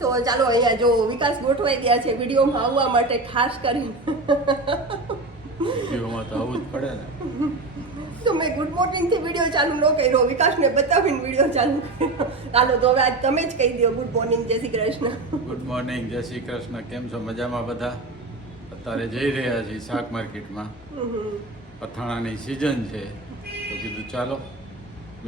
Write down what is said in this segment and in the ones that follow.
તો ચાલો અહીંયા જો વિકાસ ગોઠવાઈ ગયા છે વિડીયોમાં આવવા માટે ખાસ કરી. વિડીયોમાં તો આવવું જ પડે ને. તો મેં ગુડ મોર્નિંગ થી વિડીયો ચાલુ ન કર્યો, વિકાસને બતાવીને વિડીયો ચાલુ કર્યો. ચાલો તો હવે આજ તમે જ કહી દો ગુડ મોર્નિંગ, જય શ્રી કૃષ્ણ. ગુડ મોર્નિંગ, જય શ્રી કૃષ્ણ. કેમ છો? મજામાં બધા? અત્યારે જઈ રહ્યા છીએ શાક માર્કેટમાં. અથાણાની સિઝન છે તો કીધું ચાલો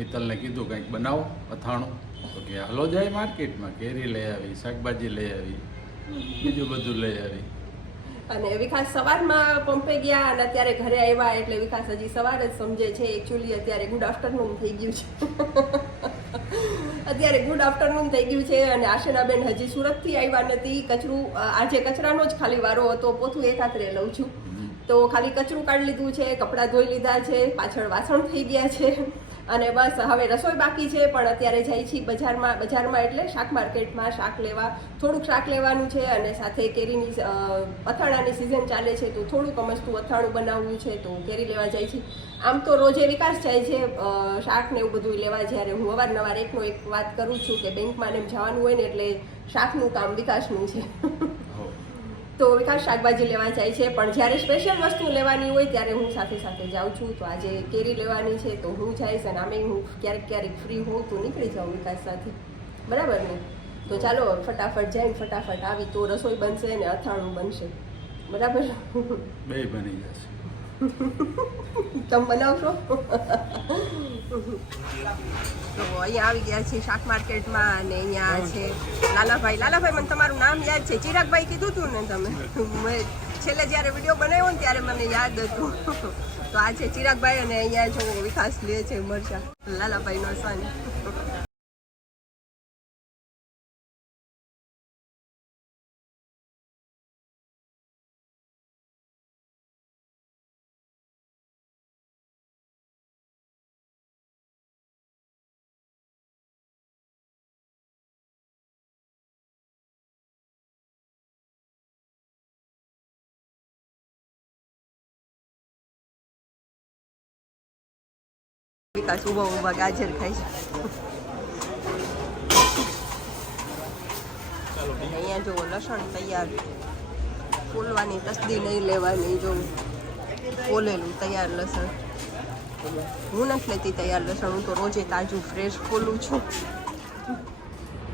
મિત્તલને કીધું કંઈક બનાવો અથાણું. તો કે હાલો જાય માર્કેટમાં, કેરી લઈ આવી, શાકભાજી લઈ આવી, બીજું બધું લઈ આવી. અને વિકાસ સવારમાં પંપે ગયા અને અત્યારે ઘરે આવ્યા, એટલે વિકાસ હજી સવાર જ સમજે છે. એકચ્યુઅલી અત્યારે ગુડ આફ્ટરનૂન થઈ ગયું છે. અત્યારે ગુડ આફ્ટરનૂન થઈ ગયું છે અને આશનાબેન હજી સુરતથી આવ્યા નથી. કચરું આજે કચરાનો જ ખાલી વારો હતો, પોતું એકાત્રે લઉં છું તો ખાલી કચરું કાઢી લીધું છે, કપડાં ધોઈ લીધા છે, પાછળ વાસણ થઈ ગયા છે અને બસ હવે રસોઈ બાકી છે. પણ અત્યારે જાય છે બજારમાં એટલે શાક માર્કેટમાં શાક લેવા, થોડુંક શાક લેવાનું છે અને સાથે કેરીની અથાણાની સિઝન ચાલે છે તો થોડુંક અમસ્તું અથાણું બનાવવું છે તો કેરી લેવા જાય છે. આમ તો રોજે વિકાસ જાય છે શાક ને એવું બધું લેવા. જ્યારે હું અવારનવાર એક વાત કરું છું કે બેંકમાં ને એમ જવાનું હોય ને એટલે શાકનું કામ વિકાસનું છે. તો વિકાસ શાકભાજી લેવા જાય છે, પણ જ્યારે સ્પેશિયલ વસ્તુ લેવાની હોય ત્યારે હું સાથે સાથે જાઉં છું. તો આજે કેરી લેવાની છે તો હું જઈશ અને આમે હું ક્યારેક ફ્રી હોઉં તો નીકળી જાઉં વિકાસ સાથે, બરાબર ને? તો ચાલો ફટાફટ જઈને ફટાફટ આવી તો રસોઈ બનશે ને અથાણું બનશે, બરાબર? બે બની જશે. તમે બનાવશો? તો અહીંયા આવી ગયા છે શાક માર્કેટમાં અને અહીંયા છે લાલાભાઈ. મને તમારું નામ યાદ છે, ચિરાગભાઈ કીધું હતું ને તમે? મેં છેલ્લે જ્યારે વિડીયો બનાવ્યો ને ત્યારે મને યાદ હતું. તો આ છે ચિરાગભાઈ અને અહીંયા જો વિકાસ લે છે મરચા, લાલાભાઈનો સન. વિકાસ ઊભા ગાજર ખાય છે. અહીંયા જો લસણ તૈયાર, ફોલવાની તસદી નહીં લેવાની, જો ફોલેલું તૈયાર લસણ. હું નથી લેતી તૈયાર લસણ, હું તો રોજે તાજું ફ્રેશ ફોલું છું.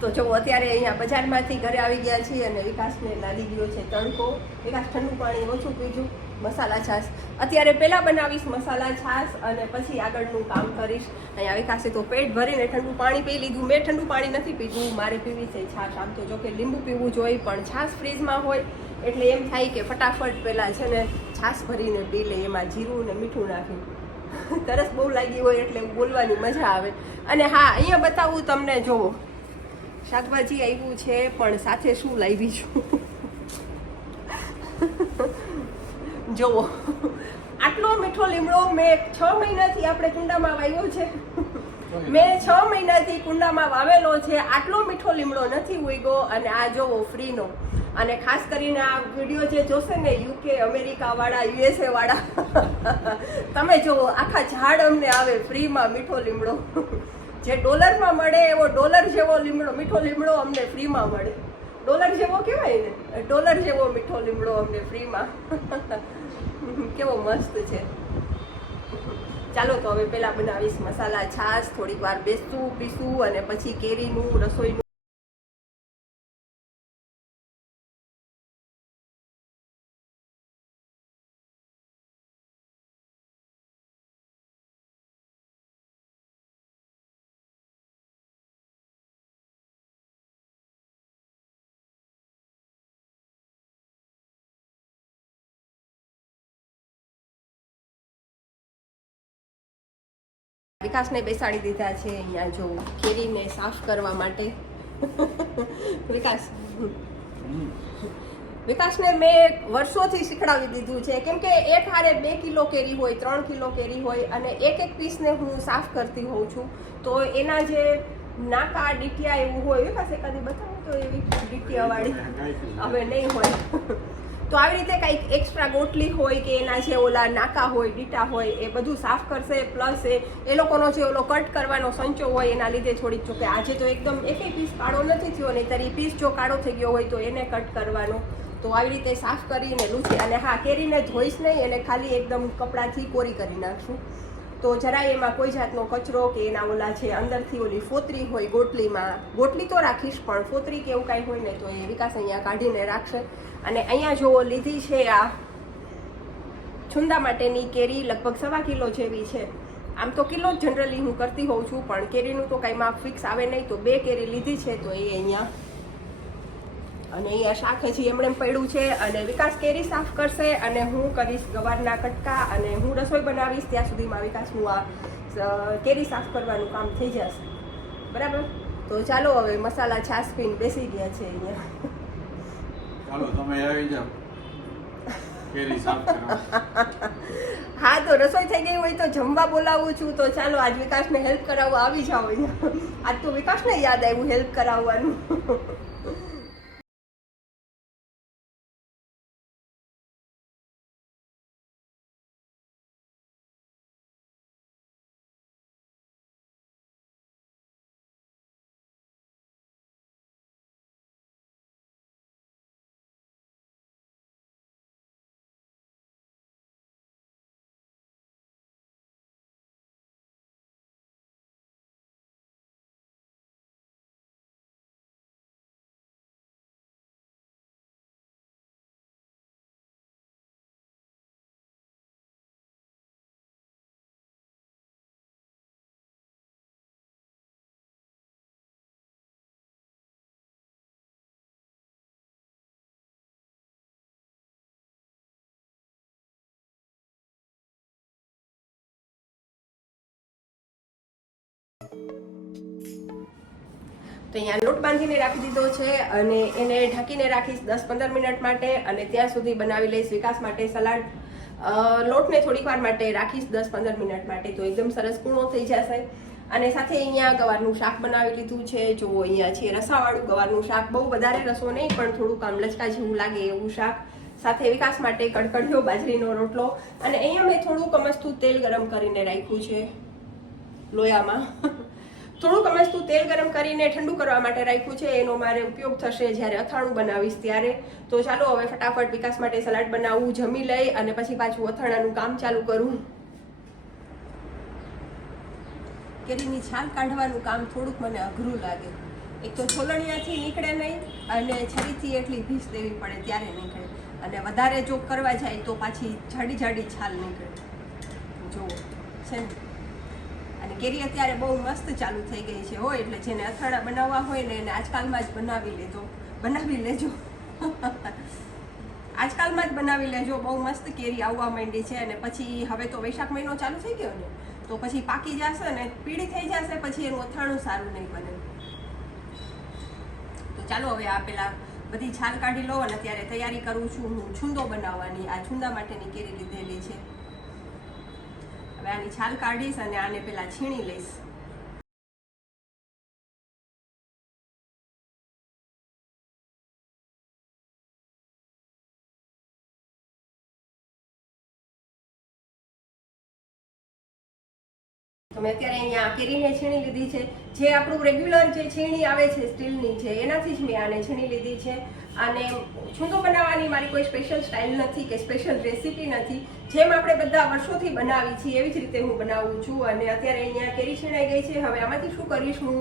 તો જો અત્યારે અહીંયા બજારમાંથી ઘરે આવી ગયા છીએ અને વિકાસને લાગી ગયો છે તડકો. વિકાસ ઠંડુ પાણી ઓછું પીજું, મસાલા છાશ અત્યારે પહેલાં બનાવીશ મસાલા છાશ અને પછી આગળનું કામ કરીશ. અહીંયા વિકાસે તો પેટ ભરીને ઠંડુ પાણી પી લીધું. મેં ઠંડુ પાણી નથી પીધું, મારે પીવી છે છાશ. આમ તો જો કે લીંબુ પીવું જોઈએ પણ છાશ ફ્રીજમાં હોય એટલે એમ થાય કે ફટાફટ પહેલાં છે ને છાશ ભરીને પી લે, એમાં જીરું ને મીઠું નાખી. તરસ બહુ લાગી હોય એટલે બોલવાની મજા આવે. અને હા, અહીંયા બતાવું તમને, જોવો શાકભાજી આવ્યું છે પણ સાથે શું લાવી છું જોવો. આટલો મીઠો લીમડો મેં 6 મહિનાથી આપણે કુંડામાં વાવ્યો છે. મેં 6 મહિનાથી કુંડામાં વાવેલો છે. આટલો મીઠો લીમડો નથી ઉગ્યો. અને આ જોવો ફ્રીનો. અને ખાસ કરીને આ વિડીયો જે જોશે ને યુકે, અમેરિકા વાળા, USA વાળા, તમે જોવો આખા ઝાડ અમને આવે ફ્રીમાં મીઠો લીમડો. જે ડોલરમાં મળે એવો ડોલર જેવો લીમડો, મીઠો લીમડો અમને ફ્રીમાં મળે. ડોલર જેવો કહેવાય ને, ડોલર જેવો મીઠો લીમડો અમને ફ્રીમાં. કેવો મસ્ત છે. ચાલો તો હવે પહેલાં બનાવીશ મસાલા છાશ, થોડીક વાર બેસતું પીસું અને પછી કેરીનું રસોઈનું. વિકાસને બેસાડી દીધા છે અહીંયા જો કેરીને સાફ કરવા માટે. વિકાસને મેં વર્ષોથી શીખડાવી દીધું છે, કેમ કે એક હારે 2 કિલો કેરી હોય, 3 કિલો કેરી હોય અને એક પીસને હું સાફ કરતી હોઉં છું. તો એના જે નાકા ડીટિયા એવું હોય, વિકાસ એકાદી બતાવો તો એવી ડીટિયાવાળી હવે નહીં હોય. તો આવી રીતે કંઈક એક્સ્ટ્રા ગોટલી હોય કે એના જે ઓલા નાકા હોય ડીટા હોય એ બધું સાફ કરશે. પ્લસ એ લોકોનો જે ઓલો કટ કરવાનો સંચો હોય એના લીધે થોડીક, જોકે આજે તો એકદમ એકેય પીસ કાળો નથી થયો, નહીંતર એ પીસ જો કાળો થઈ ગયો હોય તો એને કટ કરવાનો. તો આવી રીતે સાફ કરીને લૂછી, અને હા, કેરીને ધોઈશ નહીં, એને ખાલી એકદમ કપડાથી કોરી કરી નાખશું. તો જરાય એમાં કોઈ જાતનો કચરો કે એના ઓલા છે અંદરથી ઓલી ફોતરી હોય ગોટલીમાં, ગોટલી તો રાખીશ પણ ફોતરી કે એવું કાંઈ હોય ને તો એ વિકાસ અહીંયા કાઢીને રાખશે. અને અહીંયા જો લીધી છે આ છુંદા માટેની કેરી, લગભગ 1.25 કિલો જેવી છે. આમ તો કિલો જ જનરલી હું કરતી હોઉં છું, પણ કેરીનું તો કાંઈ માપ ફિક્સ આવે નહીં, તો 2 કેરી લીધી છે. તો એ અહીંયા, અને અહીંયા શાક હજી એમણે પડ્યું છે. અને વિકાસ કેરી સાફ કરશે અને હું કરીશ ગવારના કટકા, અને હું રસોઈ બનાવીશ ત્યાં સુધીમાં વિકાસનું આ કેરી સાફ કરવાનું કામ થઈ જશે. બરાબર, તો ચાલો હવે મસાલા છાશ પીને બેસી ગયા છે અહીંયા. ચાલો તમે આવી જાઓ કેરી સાફ કરવા. હા, તો રસોઈ થઈ ગઈ હોય તો જમવા બોલાવું છું. તો ચાલો આજ વિકાસને હેલ્પ કરાવવા આવી જાઓ અહીંયા. આજ તો વિકાસને યાદ આવ્યું હેલ્પ કરાવવાનું. તો અહીંયા લોટ બાંધીને રાખી દીધો છે, અને એને ઢાંકીને રાખીશ 10-15 મિનિટ માટે. અને ત્યાં સુધી બનાવી લઈશ વિકાસ માટે સલાડ. લોટને થોડીક વાર માટે રાખીશ 10-15 મિનિટ માટે, તો એકદમ સરસ કૂણો થઈ જશે. અને સાથે અહીંયા ગવારનું શાક બનાવી લીધું છે. જો અહીંયા છે રસાવાળું ગવારનું શાક, બહુ વધારે રસો નહીં પણ થોડુંક આમ લચકા જેવું લાગે એવું શાક. સાથે વિકાસ માટે કડકડિયો બાજરીનો રોટલો. અને અહીંયા મેં થોડુંક અમસ્તું તેલ ગરમ કરીને રાખ્યું છે લોયામાં. થોડુંક અમસ્તું તેલ ગરમ કરીને ઠંડુ કરવા માટે રાખ્યું છે. એનો મારે ઉપયોગ થશે જ્યારે અથાણું બનાવીશ ત્યારે. તો ચાલો હવે ફટાફટ વિકાસ માટે સલાડ બનાવવું, જમી લઈ અને પછી પાછું અથાણાનું કામ ચાલુ કરું. કેરીની છાલ કાઢવાનું કામ થોડુંક મને અઘરું લાગે. એક તો છોલણિયાથી નીકળે નહીં, અને છરીથી એટલી ભીસ દેવી પડે ત્યારે નીકળે, અને વધારે જો કરવા જાય તો પાછી જાડી જાડી છાલ નીકળે. જુઓ છે ને. અને કેરી અત્યારે બહુ મસ્ત ચાલુ થઈ ગઈ છે હોય, એટલે જેને અથાણા બનાવવા હોય ને એને આજકાલમાં જ બનાવી લેજો. આજકાલમાં જ બનાવી લેજો. બહુ મસ્ત કેરી આવવા માંડી છે. અને પછી હવે તો વૈશાખ મહિનો ચાલુ થઈ ગયો ને, તો પછી પાકી જશે ને પીળી થઈ જશે, પછી એનું અથાણું સારું નહીં બને. તો ચાલો હવે આ પેલા બધી છાલ કાઢી લો, અને ત્યારે તૈયારી કરું છું હું છુંદો બનાવવાની. આ છુંદા માટેની કેરી લીધેલી છે. હવે આની છાલ કાઢીશ અને આને પેલા છીણી લઈશ. તો મેં અત્યારે અહીંયા કેરીને છીણી લીધી છે. જે આપણું રેગ્યુલર જે છીણી આવે છે સ્ટીલની છે, એનાથી જ મેં આને છીણી લીધી છે. અને છુંદો બનાવવાની મારી કોઈ સ્પેશિયલ સ્ટાઇલ નથી કે સ્પેશિયલ રેસીપી નથી. જેમ આપણે બધા વર્ષોથી બનાવી છીએ એવી જ રીતે હું બનાવું છું. અને અત્યારે અહીંયા કેરી છીણાઈ ગઈ છે. હવે આમાંથી શું કરીશ, હું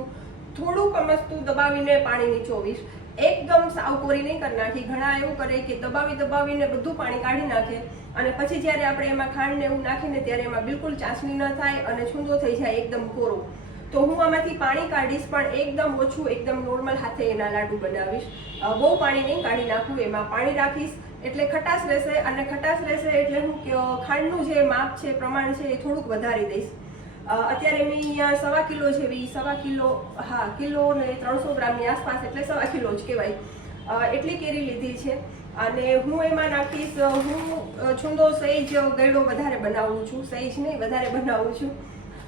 થોડુંક અમસ્તું દબાવીને પાણી નીચોવીશ. એકદમ સાવ કોરી નહીં કરી નાખી. ઘણા એવું કરે કે દબાવીને બધું પાણી કાઢી નાખે, અને પછી જ્યારે આપણે એમાં ખાંડ ને એવું નાખીને ત્યારે એમાં બિલકુલ ચાસણી ન થાય અને છુંદો થઈ જાય એકદમ કોરો. તો હું આમાંથી પાણી કાઢીશ, પણ એકદમ ઓછું, એકદમ નોર્મલ હાથે એના લાડુ બનાવીશ. બહુ પાણી નહીં કાઢી નાખું. એમાં પાણી રાખીશ એટલે ખટાશ રહેશે, અને ખટાશ રહેશે એટલે હું ખાંડનું જે માપ છે, પ્રમાણ છે, એ થોડુંક વધારી દઈશ. અત્યારે મેં અહીંયા 1.25 કિલો જેવી, 1.25 કિલો, હા, કિલો ને 300 ગ્રામની આસપાસ, એટલે 1.25 કિલો જ કહેવાય, એટલી કેરી લીધી છે. અને હું એમાં નાખીશ, હું છુંદો સહેજ ગળ્યો વધારે બનાવું છું, સહેજ નહીં વધારે બનાવું છું.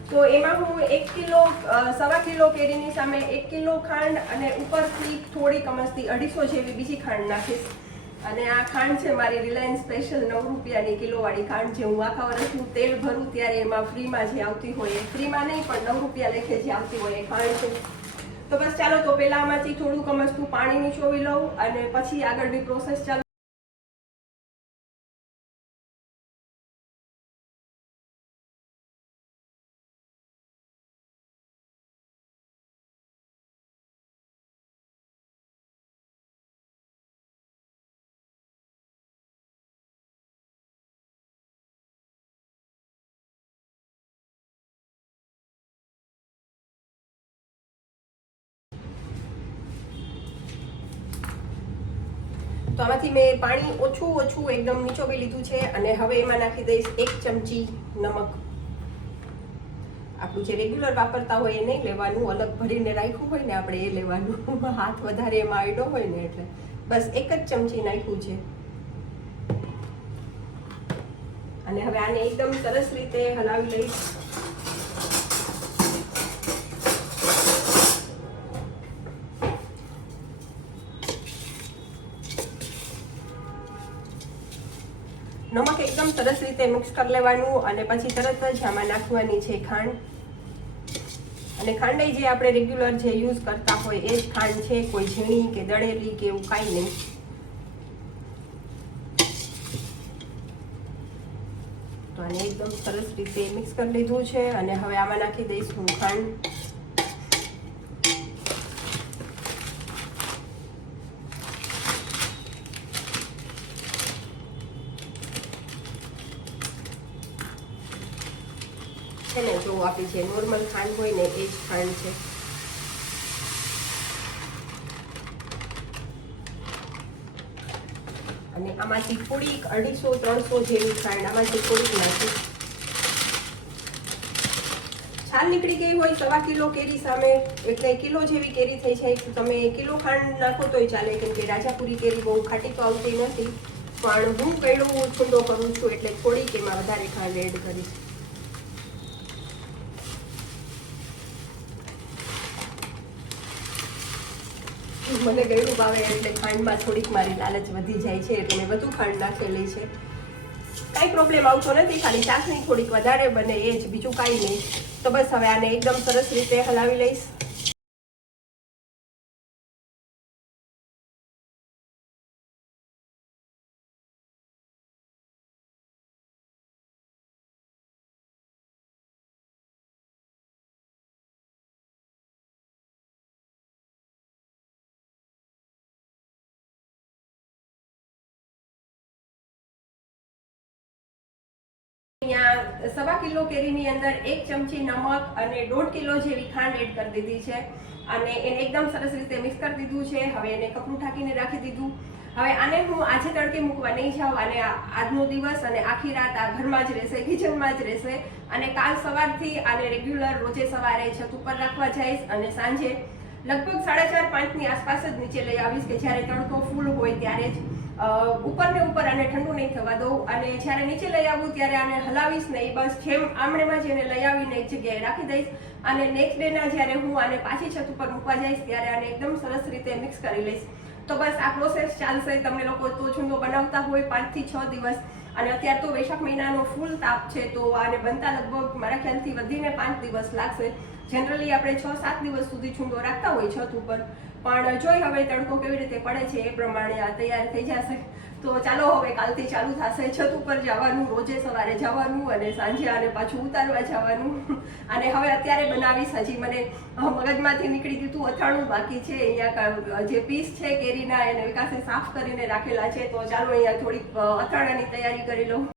તો એમાં હું 1 કિલો 1.25 કિલો કેરીની સામે 1 કિલો ખાંડ, અને ઉપરથી થોડીક અમસ્તી 250 જેવી બીજી ખાંડ નાખીશ. અને આ ખાંડ છે મારી રિલાયન્સ સ્પેશિયલ 9 રૂપિયાની કિલોવાળી ખાંડ, જે હું આખા વર્ષનું તેલ ભરું ત્યારે એમાં ફ્રીમાં જે આવતી હોય, એ ફ્રીમાં નહીં પણ 9 રૂપિયા લેખે જે આવતી હોય એ ખાંડ છે. તો બસ ચાલો, તો પહેલા આમાંથી થોડુંક મસ્તું પાણી નીચોવી લઉં અને પછી આગળની પ્રોસેસ ચાલુ. તો આમાંથી મેં પાણી ઓછું એકદમ નીચોવી લીધું છે અને હવે એમાં નાખી દઈશ 1 ચમચી નમક. આપણું જે રેગ્યુલર વાપરતા હોય એ નહીં લેવાનું, અલગ ભરીને રાખ્યું હોય ને આપણે એ લેવાનું. હાથ વધારે એમાં આડ્યો હોય ને એટલે બસ 1 જ ચમચી નાખ્યું છે. અને હવે આને એકદમ સરસ રીતે હલાવી લઈશ. નમક એકદમ સરસ રીતે મિક્સ કરી લેવાનું અને પછી તરત જ આમાં નાખવાની છે ખાંડ. અને ખાંડ જે આપણે રેગ્યુલર જે યુઝ કરતા હોય એ જ ખાંડ છે, કોઈ ઝીણી કે દળેલી કે એવું કાંઈ નહીં. તો આને એકદમ સરસ રીતે મિક્સ કરી લીધું છે અને હવે આમાં નાખી દઈશું ખાંડ. છે ને, જો આપણી જે નોર્મલ ખાંડ હોય ને એ જ ખાંડ છે. અને આમાંથી થોડીક 250-300 જેવી ખાંડ આમાંથી થોડીક નાખી. છાલ નીકળી ગઈ હોય 1.25 કિલો કેરી સામે, એટલે કિલો જેવી કેરી થઈ જાય તો તમે કિલો ખાંડ નાખો તોય ચાલે, કેમ કે રાજાપુરી કેરી બહુ ખાટી તો આવતી નથી. પણ હું કયડું છૂંદો કરું છું એટલે થોડીક એમાં વધારે ખાંડ એડ કરીશ. મને ગળ્યું ભાવે એટલે ખાંડમાં થોડીક મારી લાલચ વધી જાય છે એટલે મેં વધુ ખાંડ નાખેલી છે. કાંઈ પ્રોબ્લેમ આવતો નથી, ખાલી ચાસણી થોડીક વધારે બને એ જ, બીજું કાંઈ નહીં. તો બસ હવે આને એકદમ સરસ રીતે હલાવી લઈશ. અહીંયા 1.25 કિલો કેરીની અંદર 1 ચમચી નમક અને 1.5 કિલો જેવી ખાંડ એડ કરી દીધી છે અને એને એકદમ સરસ રીતે મિક્સ કરી દીધું છે. હવે એને કપડું ઢાંકીને રાખી દીધું. હવે આને હું આજે તડકે મૂકવા નહીં જાઉં અને આજનો દિવસ અને આખી રાત આ ઘરમાં જ રહેશે, કિચનમાં જ રહેશે. અને કાલ સવારથી આને રેગ્યુલર રોજે સવારે છત ઉપર રાખવા જઈશ અને સાંજે લગભગ 4:30-5 ની આસપાસ જ નીચે લઈ આવીશ, કે જ્યારે તડકો ફૂલ હોય ત્યારે જ. ઉપર ને ઉપર આને ઠંડુ નહીં થવા દઉં અને જ્યારે નીચે લઈ આવું ત્યારે આને હલાવીશ નહીં, બસ જેમ આમણેમાં જ એને લઈ આવીને એક જગ્યાએ રાખી દઈશ. અને નેક્સ્ટ ડેના જ્યારે હું આને પાછી છત ઉપર મૂકવા જઈશ ત્યારે આને એકદમ સરસ રીતે મિક્સ કરી લઈશ. તો બસ આ પ્રોસેસ ચાલશે. તમને લોકો તો છૂંદો બનાવતા હોય 5 થી 6 દિવસ, અને અત્યારે તો વૈશાખ મહિનાનો ફૂલ તાપ છે તો આને બનતા લગભગ મારા ખ્યાલથી વધીને 5 દિવસ લાગશે. જનરલી આપણે 6-7 દિવસ સુધી છૂંદો રાખતા હોય છત ઉપર, પણ જોઈ હવે તડકો કેવી રીતે પડે છે એ પ્રમાણે આ તૈયાર થઈ જશે. તો ચાલો હવે કાલથી ચાલુ થશે છત ઉપર જવાનું, રોજે સવારે જવાનું અને સાંજે આને પાછું ઉતારવા જવાનું. અને હવે અત્યારે બનાવીશ, હજી મને મગજમાંથી નીકળી ગયું અથાણું બાકી છે. અહીંયા જે પીસ છે કેરીના એને વિકાસે સાફ કરીને રાખેલા છે, તો ચાલો અહીંયા થોડીક અથાણાની તૈયારી કરી લઉં.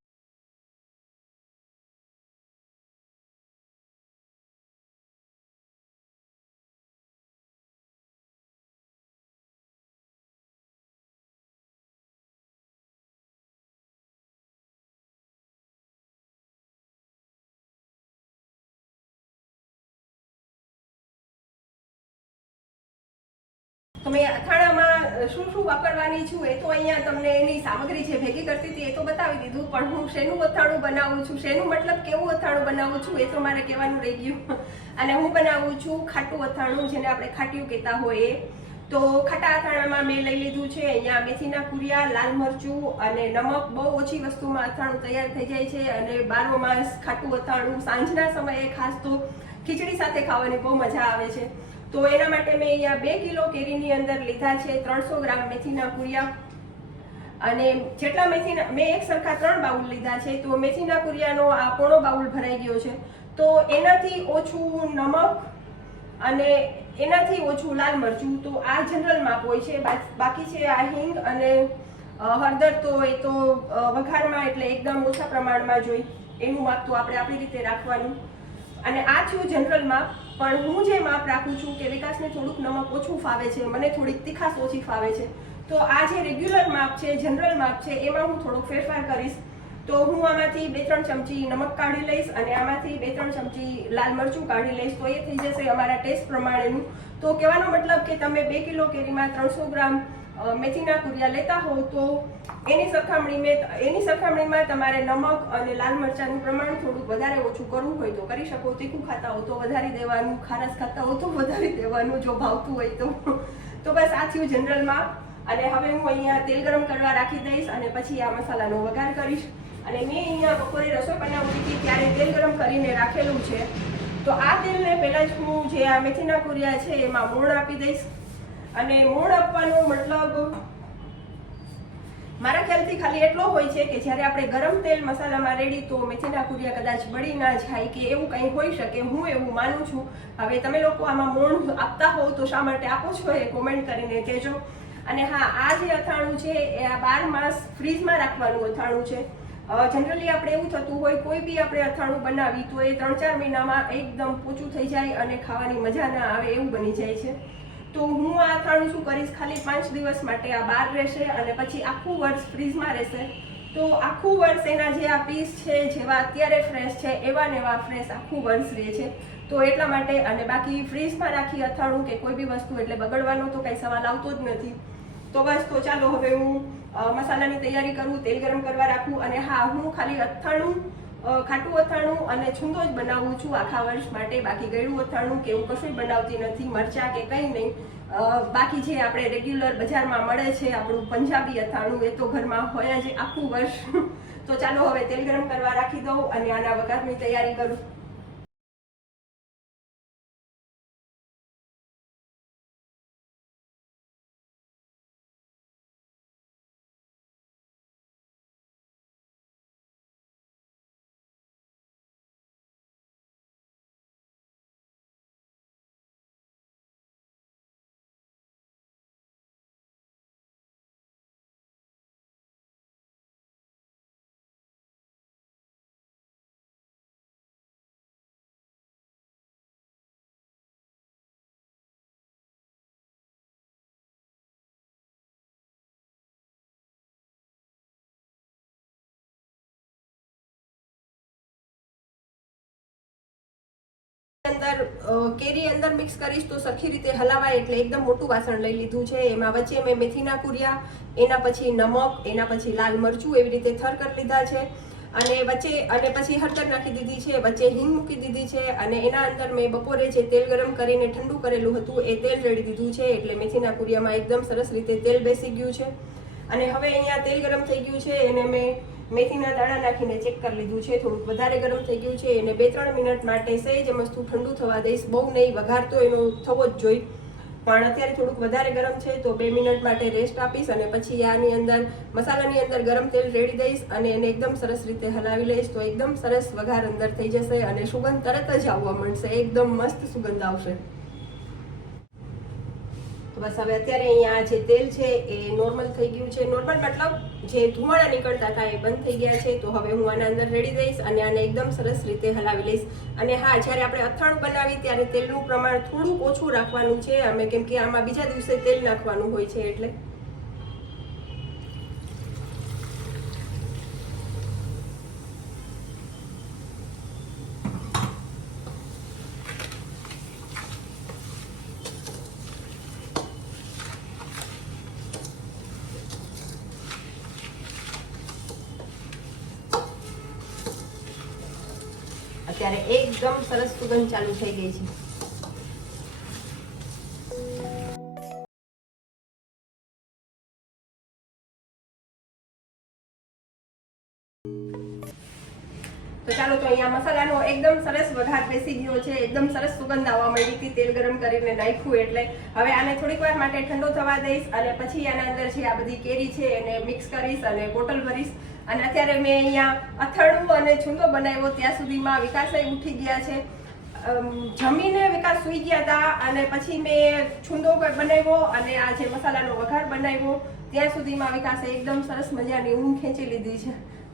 તો મેં અથાણામાં શું શું વાપરવાની છું એ તો અહીંયા તમને એની સામગ્રી જે ભેગી કરતી હતી એ તો બતાવી દીધું, પણ હું શેનું અથાણું બનાવું છું, શેનું મતલબ કેવું અથાણું બનાવું છું એ તો મારે કહેવાનું રહી ગયું. અને હું બનાવું છું ખાટું અથાણું, જેને આપણે ખાટીયું કહેતા હોય એ. તો ખાટા અથાણામાં મેં લઈ લીધું છે અહીંયા મેથીના કુરિયા, લાલ મરચું અને નમક. બહુ ઓછી વસ્તુમાં અથાણું તૈયાર થઈ જાય છે અને 12 માસ ખાટું અથાણું સાંજના સમયે ખાસ તો ખીચડી સાથે ખાવાની બહુ મજા આવે છે. તો એના માટે મેં અહીંયા 2 કિલો કેરીની અંદર લીધા છે 300 ગ્રામ મેથીના કુરિયા અને જેટલા મેથીના મેં એક સરખા 3 બાઉલ લીધા છે. તો મેથીના કુરિયાનો આ પોણો બાઉલ ભરાઈ ગયો છે. તો એનાથી ઓછું નમક અને એનાથી ઓછું લાલ મરચું. તો આ જનરલ માપ હોય છે. બાકી છે આ હિંગ અને હળદર, તો એ તો વઘારમાં એટલે એકદમ ઓછા પ્રમાણમાં જોઈ. એનું માપ તો આપણે આપણી રીતે રાખવાનું. અને આ થયું જનરલ માપ. પણ હું જે માપ રાખું છું કે વિકાસને થોડુંક નમક ઓછું ફાવે છે, મને થોડીક તીખાશ ઓછી ફાવે છે. તો આ જે રેગ્યુલર માપ છે, જનરલ માપ છે, એમાં હું થોડોક ફેરફાર કરીશ. તો હું આમાંથી 2-3 ચમચી નમક કાઢી લઈશ અને આમાંથી 2-3 ચમચી લાલ મરચું કાઢી લઈશ. તો એ થઈ જશે અમારા ટેસ્ટ પ્રમાણેનું. તો કહેવાનો મતલબ કે તમે 2 કિલો કેરીમાં 300 ગ્રામ મેથીના કુરિયા લેતા હોવ તો એની સરખામણીમાં તમારે નમક અને લાલ મરચાંનું પ્રમાણ થોડુંક વધારે ઓછું કરવું હોય તો કરી શકો. તીખું ખાતા હો તો વધારી દેવાનું, ખારાશ ખાતા હો તો વધારી દેવાનું, જો ભાવતું હોય તો. તો બસ આ થયું જનરલ માપ. અને હવે હું અહીંયા તેલ ગરમ કરવા રાખી દઈશ અને પછી આ મસાલાનો વઘાર કરીશ. અને મેં અહીંયા બપોરે રસોઈ બનાવતી હતી ત્યારે તેલ ગરમ કરીને રાખેલું છે. તો આ તેલને પહેલાં જ હું જે આ મેથીના કુરિયા છે એમાં મોણ આપી દઈશ. અને મોણ આપવાનો મતલબ મારા ખ્યાલથી ખાલી એટલો હોય છે કે જ્યારે આપણે ગરમ તેલ મસાલામાં રેડી તો મેથીના કુરિયા કદાચ બળી ના જાય કે એવું કંઈ હોઈ શકે. હું એવું માનું છું. હવે તમે લોકો આમાં મોણ આપતા હોવ તો શા માટે આપો છો એ કોમેન્ટ કરીને કહેજો. અને હા, આ જે અથાણું છે એ આ 12 માસ ફ્રીજમાં રાખવાનું અથાણું છે. જનરલી આપણે એવું થતું હોય કોઈ બી આપણે અથાણું બનાવી તો એ 3-4 મહિનામાં એકદમ પોચું થઈ જાય અને ખાવાની મજા ના આવે એવું બની જાય છે. તો હું આ અથાણું શું કરીશ, ખાલી 5 દિવસ માટે આ બહાર રહેશે અને પછી આખું વર્ષ ફ્રીજમાં રહેશે. તો આખું વર્ષ એના જે આ પીસ છે જેવા અત્યારે ફ્રેશ છે એવા ને એવા ફ્રેશ આખું વર્ષ રહે છે. તો એટલા માટે. અને બાકી ફ્રીજમાં રાખી અથાણું કે કોઈ બી વસ્તુ એટલે બગડવાનો તો કંઈ સવાલ આવતો જ નથી. તો બસ, તો ચાલો હવે હું મસાલાની તૈયારી કરું, તેલ ગરમ કરવા રાખું. અને હા, હું ખાલી અથાણું, ખાટું અથાણું અને છૂંદો જ બનાવું છું આખા વર્ષ માટે. બાકી ગળ્યું અથાણું કે એવું કશું બનાવતી નથી, મરચાં કે કંઈ નહીં. બાકી જે આપણે રેગ્યુલર બજારમાં મળે છે આપણું પંજાબી અથાણું એ તો ઘરમાં હોય જ આખું વર્ષ. તો ચાલો હવે તેલ ગરમ કરવા રાખી દઉં અને આના વઘારની તૈયારી કરું. અંદર કેરી અંદર મિક્સ કરીશ તો સરખી રીતે હલાવાય એટલે એકદમ મોટું વાસણ લઈ લીધું છે. એમાં વચ્ચે મેં મેથીના કુરિયા, એના પછી નમક, એના પછી લાલ મરચું એવી રીતે થર કરી લીધા છે. અને વચ્ચે અને પછી હળદર નાખી દીધી છે, વચ્ચે હિંગ મૂકી દીધી છે. અને એના અંદર મેં બપોરે જે તેલ ગરમ કરીને ઠંડુ કરેલું હતું એ તેલ રેડી દીધું છે એટલે મેથીના કુરિયામાં એકદમ સરસ રીતે તેલ બેસી ગયું છે. અને હવે અહીંયા તેલ ગરમ થઈ ગયું છે એને મેં મેથીના દાણા નાખીને ચેક કરી લીધું છે. થોડુંક વધારે ગરમ થઈ ગયું છે. એને 2-3 મિનિટ માટે સહેજ મસ્તું ઠંડુ થવા દઈશ. બહુ નહીં, વઘાર તો એનો થવો જ જોઈએ, પણ અત્યારે થોડુંક વધારે ગરમ છે તો 2 મિનિટ માટે રેસ્ટ આપીશ. અને પછી આની અંદર મસાલાની અંદર ગરમ તેલ રેડી દઈશ અને એને એકદમ સરસ રીતે હલાવી લઈશ તો એકદમ સરસ વઘાર અંદર થઈ જશે અને સુગંધ તરત જ આવવા મળશે. એકદમ મસ્ત સુગંધ આવશે. તો બસ હવે અત્યારે અહીંયા જે તેલ છે એ નોર્મલ થઈ ગયું છે. નોર્મલ મતલબ જે ધુમાડા નીકળતા હતા એ બંધ થઈ ગયા છે. તો હવે હું આના અંદર રેડી દઈશ અને આને એકદમ સરસ રીતે હલાવી લઈશ. અને હા, જ્યારે આપણે અથાણું બનાવી ત્યારે તેલનું પ્રમાણ થોડુંક ઓછું રાખવાનું છે અમે, કેમ કે આમાં બીજા દિવસે તેલ નાખવાનું હોય છે એટલે. અત્યારે એકદમ સરસ સુગંધ ચાલુ થઈ ગઈ છે. તો ચાલો, તો અહીંયા મસાલાનો એકદમ સરસ વઘાર બેસી ગયો છે, એકદમ સરસ સુગંધ આવવા માંડી હતી. તેલ ગરમ કરીને નાખ્યું એટલે હવે આને થોડીક વાર માટે ઠંડો થવા દઈશ અને પછી આના અંદર જે આ બધી કેરી છે એને મિક્સ કરીશ અને બોટલ ભરીશ. અને અત્યારે મેં અહીંયા અથાણું અને છૂંદો બનાવ્યો, ત્યાં સુધીમાં વિકાસે ઉઠી ગયા છે. જમીને વિકાસ સૂઈ ગયા હતા અને પછી મેં છૂંદો બનાવ્યો અને આ જે મસાલાનો વઘાર બનાવ્યો, ત્યાં સુધીમાં વિકાસે એકદમ સરસ મજાની ઊંઘ ખેંચી લીધી છે.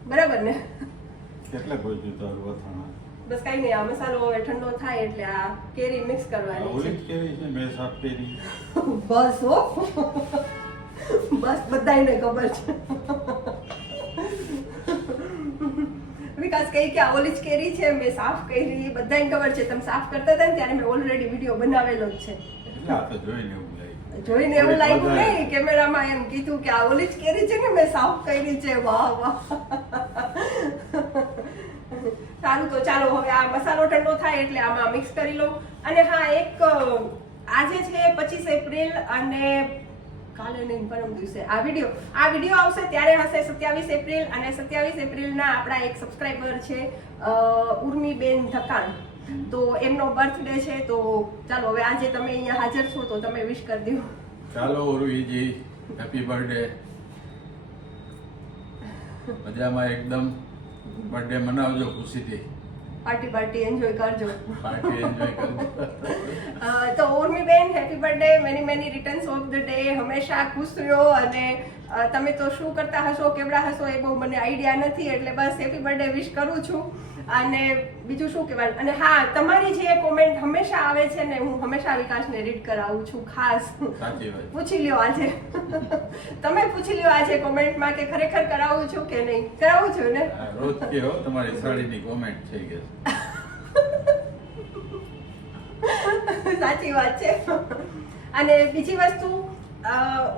બરાબર ને? કેટલા કોઈ તારું અથાણા? બસ કઈ નહીં, આ મસાલો હવે ઠંડો થાય એટલે આ કેરી મિક્સ કરવાની ઓલી કેરી છે મેં સાફ કરી. બસ હો, બસ બધાને ખબર છે. વિકાસ કહી કે આ ઓલી જ કેરી છે મેં સાફ કરી, બધાને ખબર છે. તમે સાફ કરતા હતા ને ત્યારે મેં ઓલરેડી વિડીયો બનાવેલો જ છે. એટલે આ તો જોઈને એવું લાગ્યું. જોઈને એવું લાગ્યું નહીં, કેમેરામાં એમ કીધું કે આ ઓલી જ કેરી છે ને મેં સાફ કરી છે. વાહ વાહ. સારું, તો ચાલો હવે આ મસાલો ઠંડો થાય એટલે આમાં મિક્સ કરી લઉં. અને હા, એક આજે છે 25 એપ્રિલ અને કાલે નહીં પરમ દિવસે આ વિડીયો આવશે ત્યારે હશે 27 એપ્રિલ. અને 27 એપ્રિલના આપણા એક સબસ્ક્રાઇબર છે ઉર્મીબેન ધકાન, તો એમનો બર્થડે છે. તો ચાલો હવે આજે તમે અહીંયા હાજર છો તો તમે વિશ કરી દો. ચાલો ઉર્વીજી, હેપી બર્થડે. મજામાં એકદમ બર્થડે મનાવજો ખુશીથી. પાર્ટી એન્જોય કરજો. પાર્ટી એન્જોય કરજો. તો Urmiben, happy birthday, many many returns of the day. હંમેશા ખુશ રહ્યો. અને તમે તો શું કરતા હશો, કેવડા હશો એ બહુ મને આઈડિયા નથી, એટલે બસ હેપી બર્થડે વિશ કરું છું. અને બીજું શું કહેવાનું. અને હા, તમારી જે કોમેન્ટ હંમેશા આવે છે ને, હું હંમેશા વિકાસને રીડ કરાવું છું. ખાસ સાચી વાત. પૂછી લ્યો આજે. તમે પૂછી લ્યો આજે કોમેન્ટમાં કે ખરેખર કરાવું છું કે નહીં. કરાવું છું ને? રોજ કે હો તમારી સાડીની કોમેન્ટ થઈ ગઈ. સાચી વાત છે. અને બીજી વસ્તુ,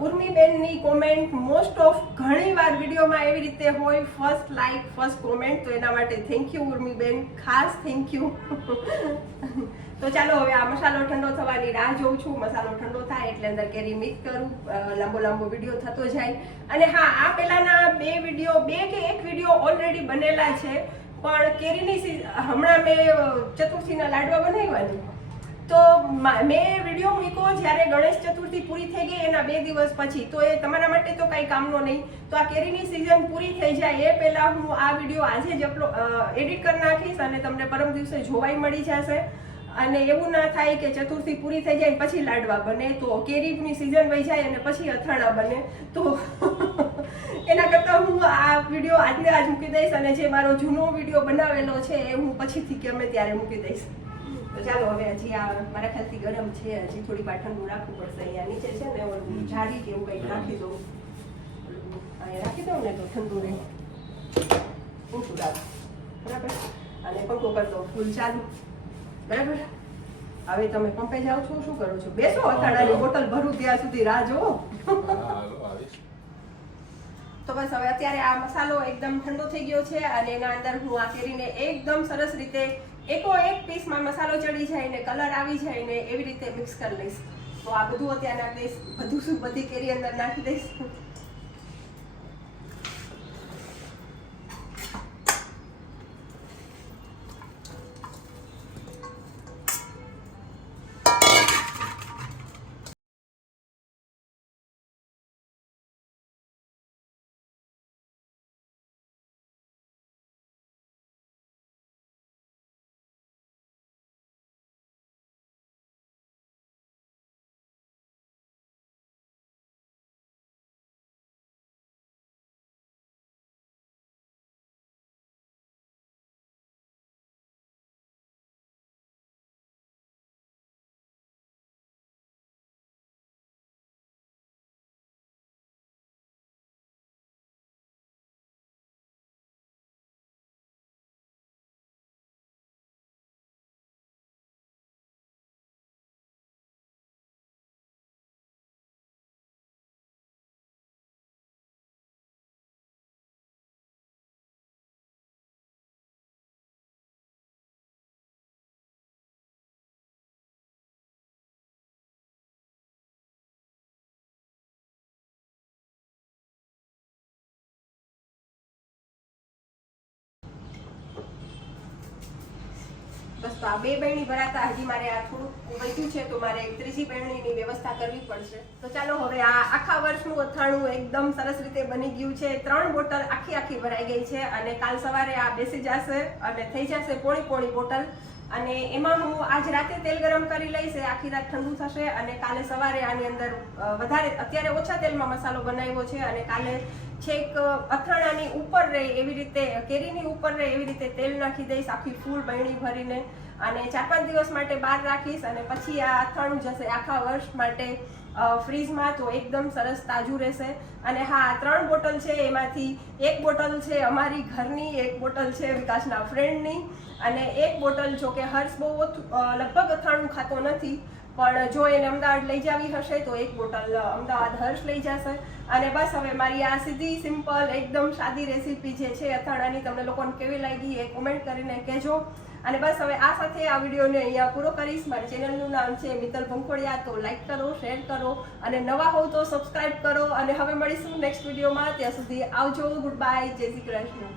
ઉર્મીબેનની કોમેન્ટ મોસ્ટ ઓફ ઘણી વાર વિડીયોમાં એવી રીતે હોય, ફર્સ્ટ લાઈક, ફર્સ્ટ કોમેન્ટ. તો એના માટે થેન્ક યુ ઉર્મીબેન, ખાસ થેન્ક યુ. તો ચાલો હવે આ મસાલો ઠંડો થવાની રાહ જોઉં છું. મસાલો ઠંડો થાય એટલે અંદર કેરી મિક્સ કરું, લાંબો વિડીયો થતો જાય. અને હા, આ પહેલાના બે કે એક વિડીયો ઓલરેડી બનેલા છે, પણ કેરીની હમણાં મેં ચતુર્થીના લાડવા બનાવ્યા, તો મેં વિડીયો મૂક્યો જ્યારે ગણેશ ચતુર્થી પૂરી થઈ ગઈ એના 2 દિવસ પછી. તો એ તમારા માટે તો કંઈ કામનો નહીં. તો આ કેરીની સિઝન પૂરી થઈ જાય એ પહેલા હું આ વિડીયો આજે જ એડિટ કરી નાખીશ અને તમને પરમ દિવસે જોવાય મળી જશે. અને એવું ના થાય કે ચતુર્થી પૂરી થઈ જાય પછી લાડવા બને, તો કેરીની સિઝન વહી જાય અને પછી અથાણા બને. તો એના કરતાં હું આ વિડીયો આજને આજ મૂકી દઈશ અને જે મારો જૂનો વિડીયો બનાવેલો છે એ હું પછીથી ગમે ત્યારે મૂકી દઈશ. તો ચાલો હવે હજી આ મારા ખ્યાલથી ગરમ છે, હજી થોડી વાર ઠંડુ રાખવું પડશે. અહીંયા નીચે છે ને જાળી કે એવું કંઈક રાખી દઉં, અહીંયા રાખી દઉં ને તો ઠંડુ રહે. ઊંચું રાખ, બરાબર. અને પંખો કરી દો ફૂલ ચાલુ, બરાબર. હવે તમે પંપે જાઓ છો, શું કરો છો? બેસો, અથાણાની બોટલ ભરું ત્યાં સુધી રાહ જોવો. તો બસ હવે અત્યારે આ મસાલો એકદમ ઠંડો થઈ ગયો છે અને એના અંદર હું આ કેરીને એકદમ સરસ રીતે એક પીસમાં મસાલો ચડી જાય ને કલર આવી જાય ને એવી રીતે મિક્સ કરી લઈશ. તો આ બધું અત્યારે નાખી દઈશ, બધી કેરી અંદર નાખી દઈશ. બસ તો આ 2 બરણી ભરાતા હજી મારે આ થોડુંક વધ્યું છે તો મારે એક ત્રીજી બરણીની વ્યવસ્થા કરવી પડશે. તો ચાલો હવે આ આખા વર્ષનું અથાણું એકદમ સરસ રીતે બની ગયું છે. 3 બોટલ આખી ભરાઈ ગઈ છે અને કાલ સવારે આ બેસી જશે અને થઈ જશે પોણી બોટલ. અને એમાં હું આજ રાતે તેલ ગરમ કરી લઈશ, આખી રાત ઠંડુ થશે અને કાલે સવારે આની અંદર વધારે, અત્યારે ઓછા તેલમાં મસાલો બનાવ્યો છે અને કાલે છેક અથાણાની ઉપર રહે એવી રીતે, કેરીની ઉપર રહે એવી રીતે તેલ નાખી દઈશ આખી ફૂલ બરણી ભરીને અને 4-5 દિવસ માટે બહાર રાખીશ અને પછી આ અથાણું જશે આખા વર્ષ માટે ફ્રીજમાં, તો એકદમ સરસ તાજું રહેશે. અને હા, 3 બોટલ છે, એમાંથી 1 બોટલ છે અમારી ઘરની, 1 બોટલ છે વિકાસના ફ્રેન્ડની અને 1 બોટલ જો કે હર્ષ બહુ લગભગ અથાણું ખાતો નથી, પણ જો એને અમદાવાદ લઈ જવી હશે તો 1 બોટલ અમદાવાદ હર્ષ લઈ જશે. અને બસ હવે મારી આ સીધી સિમ્પલ એકદમ સાદી રેસીપી જે છે અથાણાની તમને લોકોને કેવી લાગી એ કોમેન્ટ કરીને કહેજો. અને બસ હવે આ સાથે આ વિડીયોને અહીંયા પૂરો કરીશ. મારી ચેનલનું નામ છે મિત્તલ ભંખોડિયા, તો લાઈક કરો, શેર કરો અને નવા હોવ તો સબસ્ક્રાઈબ કરો. અને હવે મળીશું નેક્સ્ટ વિડીયોમાં. ત્યાં સુધી આવજો, ગુડ બાય, જય શ્રી કૃષ્ણ.